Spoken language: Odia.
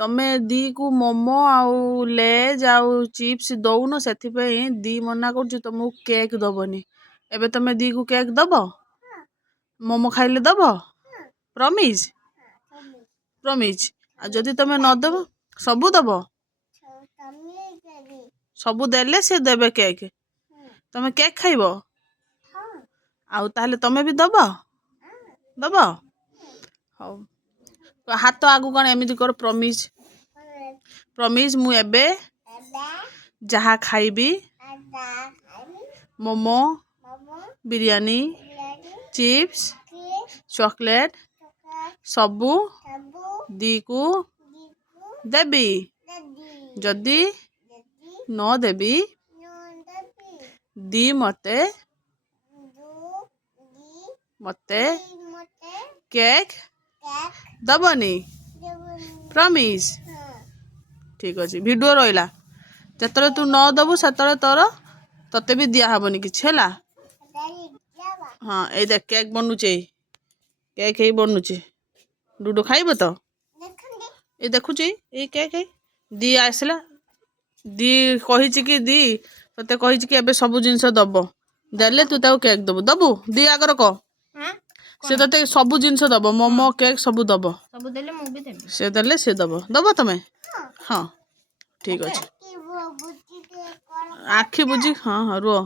ତମେ ଦି କୁ ମୋମୋ ଆଉ ଲେଜ ଆଉ ଚିପ୍ସ ଦଉନ, ସେଥିପାଇଁ ଦି ମନା କରୁଛି ତମକୁ କେକ୍ ଦବନି। ଏବେ ତମେ ଦି କୁ କେକ୍ ଦବ? ମୋମୋ ଖାଇଲେ ଦବ? ପ୍ରମିଜ? ପ୍ରମିଜ। ଆଉ ଯଦି ତମେ ନ ଦବ, ସବୁ ଦବ? ସବୁ ଦେଲେ ସେ ଦେବେ କେକ୍। ତମେ କେକ୍ ଖାଇବ? ଆଉ ତାହେଲେ ତମେ ବି ଦବ? ଦବ? ହଉ, ହାତ ଆଗକୁ କଣ ଏମିତି କର, ପ୍ରମିଜ। ପ୍ରମିଜ, ମୁଁ ଏବେ ଯାହା ଖାଇବି, ମୋମୋ, ବିରିୟାନୀ, ଚିପ୍ସ, ଚକୋଲେଟ ସବୁ ଦି କୁ ଦେବି। ଯଦି ନ ଦେବି, ଦି ମତେ କେକ୍ ଦବନି? ପ୍ରମିଜ? ଠିକ ଅଛି, ଭିଡ଼ିଓ ରହିଲା। ଯେତେବେଳେ ତୁ ନ ଦବୁ ସେତେବେଳେ ତତେ ବି ଦିଆହବନି କିଛି, ହେଲା? ହଁ, ଏଇ ଦେখ କେକ୍ ବନୁଛି, କେକ୍ ହେଇ ବନୁଛି। ଡୁଡୁ ଖାଇବ ତ? ଏଇ ଦେଖୁଛି, ଏଇ କେକ୍ ଦି ଆସିଲା। ଦି କହିଛି କି ତତେ କହିଛି କି ଏବେ ସବୁ ଜିନିଷ ଦବ, ଦେଲେ ତୁ ତାକୁ କେକ୍ ଦବୁ। ଦବୁ? ଦି ଆଗର କହ। ସେ ତତେ ସବୁ ଜିନିଷ ଦବ, ମୋମୋ, କେକ୍ ସବୁ ଦବ। ସେ ଦେଲେ ସେ ଦବ। ଦବ ତମେ? ହଁ, ଠିକ ଅଛି। ଆଖି ବୁଝି, ହଁ ରୁହ।